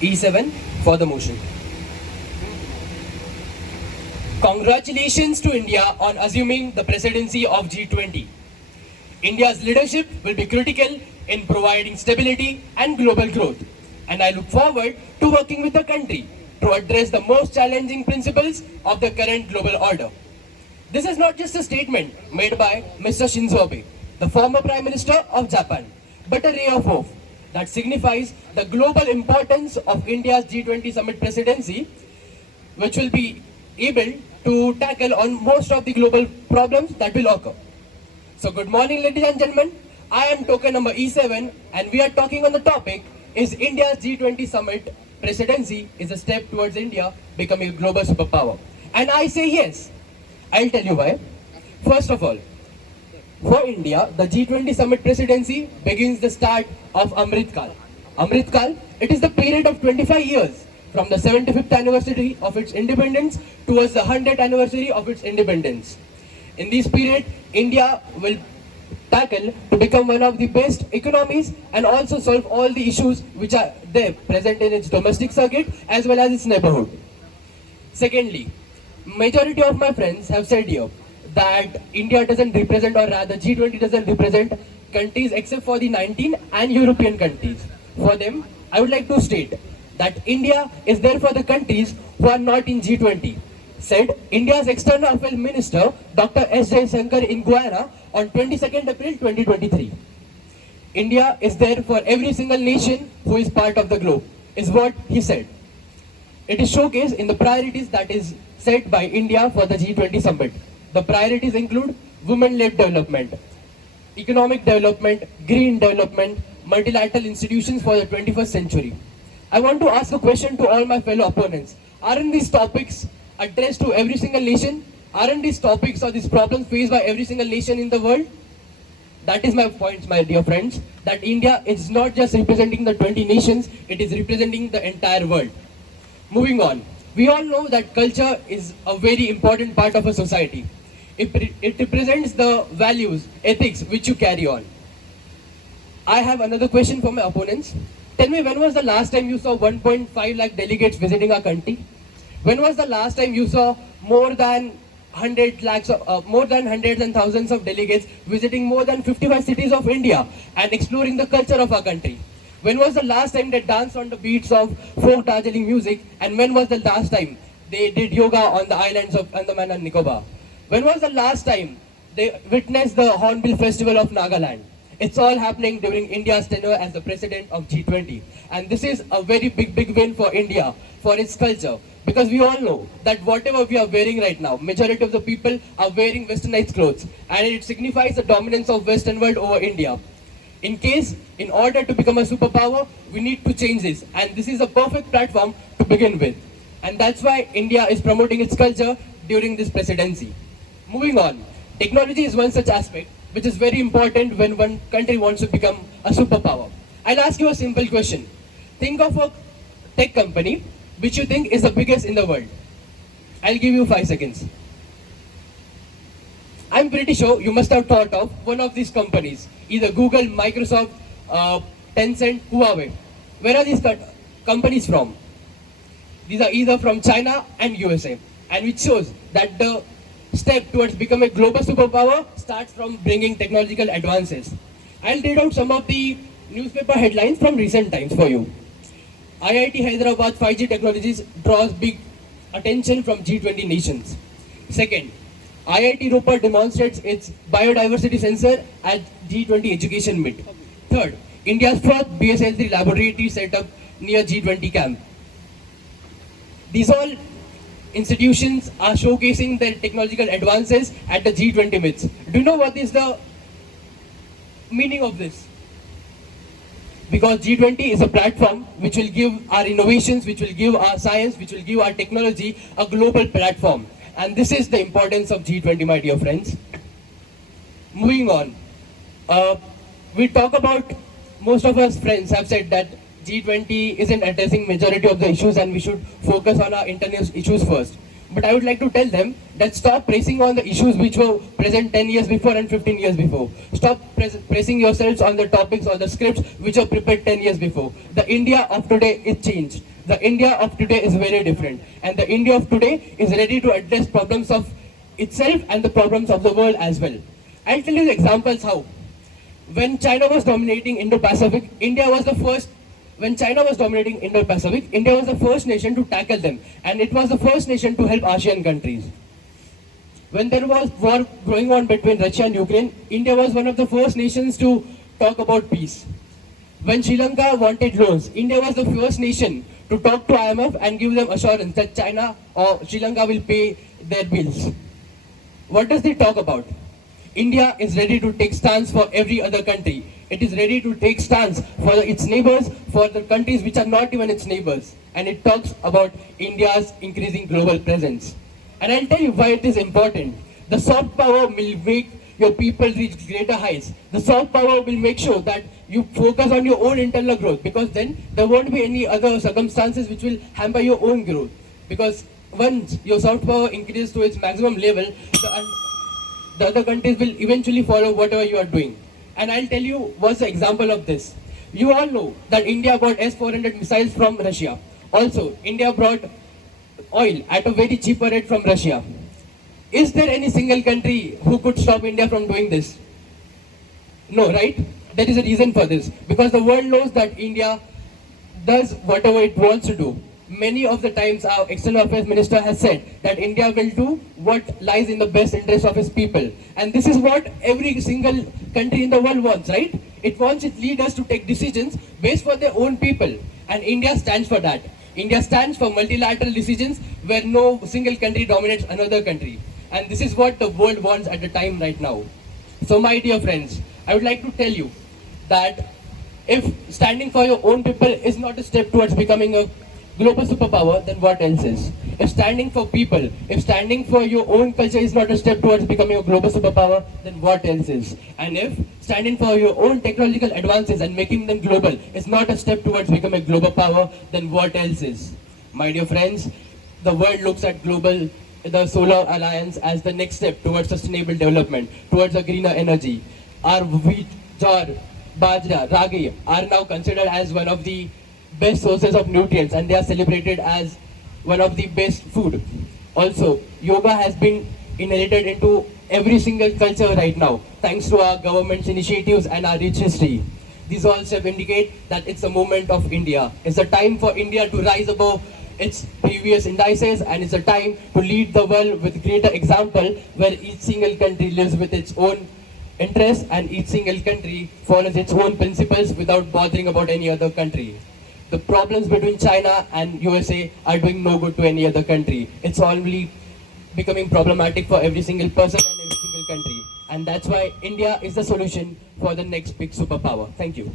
E7 for the motion. Congratulations to India on assuming the presidency of G20. India's leadership will be critical in providing stability and global growth, and I look forward to working with the country to address the most challenging principles of the current global order. This is not just a statement made by Mr. Shinzo Abe, the former Prime Minister of Japan, but a ray of hope that signifies the global importance of India's G20 summit presidency, which will be able to tackle on most of the global problems that will occur. So good morning, ladies and gentlemen. I am token number E7 and we are talking on the topic, is India's G20 summit presidency is a step towards India becoming a global superpower? And I say yes. I'll tell you why. First of all, for India, the G20 summit presidency begins the start of Amrit Kal. Amrit Kal, it is the period of 25 years from the 75th anniversary of its independence towards the 100th anniversary of its independence. In this period, India will tackle to become one of the best economies and also solve all the issues which are there present in its domestic circuit as well as its neighborhood. Secondly, majority of my friends have said here that India doesn't represent, or rather G20 doesn't represent countries except for the 19 and European countries. For them, I would like to state that India is there for the countries who are not in G20, said India's External Affairs Minister Dr. S. Jaishankar in Guyana on 22nd April 2023. India is there for every single nation who is part of the globe, is what he said. It is showcased in the priorities that is set by India for the G20 summit. The priorities include women-led development, economic development, green development, multilateral institutions for the 21st century. I want to ask a question to all my fellow opponents. Aren't these topics addressed to every single nation? Aren't these topics or these problems faced by every single nation in the world? That is my point, my dear friends, that India is not just representing the 20 nations, it is representing the entire world. Moving on, we all know that culture is a very important part of a society. It represents the values, ethics which you carry on. I have another question for my opponents. Tell me, when was the last time you saw 1.5 lakh delegates visiting our country? When was the last time you saw more than 100 lakhs, more than hundreds and thousands of delegates visiting more than 55 cities of India and exploring the culture of our country? When was the last time they danced on the beats of folk Darjeeling music? And when was the last time they did yoga on the islands of Andaman and Nicobar? When was the last time they witnessed the Hornbill Festival of Nagaland? It's all happening during India's tenure as the president of G20. And this is a very big win for India, for its culture. Because we all know that whatever we are wearing right now, majority of the people are wearing westernized clothes. And it signifies the dominance of Western world over India. In order to become a superpower, we need to change this. And this is a perfect platform to begin with. And that's why India is promoting its culture during this presidency. Moving on, technology is one such aspect which is very important when one country wants to become a superpower. I'll ask you a simple question. Think of a tech company which you think is the biggest in the world. I'll give you 5 seconds. I'm pretty sure you must have thought of one of these companies, either Google, Microsoft, Tencent, Huawei. Where are these companies from? These are either from China and USA, and which shows that the step towards becoming a global superpower starts from bringing technological advances. I'll read out some of the newspaper headlines from recent times for you. IIT Hyderabad 5G technologies draws big attention from G20 nations. Second, IIT Ropar demonstrates its biodiversity sensor at G20 education meet. Third, India's fourth BSL-3 laboratory set up near G20 camp. These all institutions are showcasing their technological advances at the G20 meets. Do you know what is the meaning of this? Because G20 is a platform which will give our innovations, which will give our science, which will give our technology a global platform. And this is the importance of G20, my dear friends. Moving on, we talk about, most of us friends have said that G20 isn't addressing majority of the issues and we should focus on our internal issues first. But I would like to tell them Let's stop pressing on the issues which were present 10 years before and 15 years before. Stop pressing yourselves on the topics or the scripts which were prepared 10 years before. The India of today is changed. The India of today is very different. And the India of today is ready to address problems of itself and the problems of the world as well. I'll tell you the examples how. When China was dominating Indo-Pacific, India was the first. When China was dominating Indo-Pacific, India was the first nation to tackle them, and it was the first nation to help ASEAN countries. When there was war going on between Russia and Ukraine, India was one of the first nations to talk about peace. When Sri Lanka wanted loans, India was the first nation to talk to IMF and give them assurance that China or Sri Lanka will pay their bills. What does they talk about? India is ready to take stance for every other country. It is ready to take stance for its neighbors, for the countries which are not even its neighbors. And it talks about India's increasing global presence. And I'll tell you why it is important. The soft power will make your people reach greater heights. The soft power will make sure that you focus on your own internal growth, because then there won't be any other circumstances which will hamper your own growth. Because once your soft power increases to its maximum level, the other countries will eventually follow whatever you are doing. And I'll tell you what's the example of this. You all know that India bought S-400 missiles from Russia. Also, India brought oil at a very cheaper rate from Russia. Is there any single country who could stop India from doing this? No, right? There is a reason for this. Because the world knows that India does whatever it wants to do. Many of the times our External Affairs Minister has said that India will do what lies in the best interest of its people. And this is what every single country in the world wants, right? It wants its leaders to take decisions based for their own people. And India stands for that. India stands for multilateral decisions where no single country dominates another country. And this is what the world wants at the time right now. So my dear friends, I would like to tell you that if standing for your own people is not a step towards becoming a global superpower, then what else is? If standing for people, if standing for your own culture is not a step towards becoming a global superpower, then what else is? And if standing for your own technological advances and making them global is not a step towards becoming a global power, then what else is? My dear friends, the world looks at the Solar Alliance as the next step towards sustainable development, towards a greener energy. Our wheat, jowar, bajra, ragi are now considered as one of the best sources of nutrients, and they are celebrated as one of the best food. Also, yoga has been inherited into every single culture right now, thanks to our government's initiatives and our rich history. These all steps indicate that it's a moment of India. It's a time for India to rise above its previous indices, and it's a time to lead the world with greater example, where each single country lives with its own interests and each single country follows its own principles without bothering about any other country. The problems between China and USA are doing no good to any other country. It's only becoming problematic for every single person and every single country. And that's why India is the solution for the next big superpower. Thank you.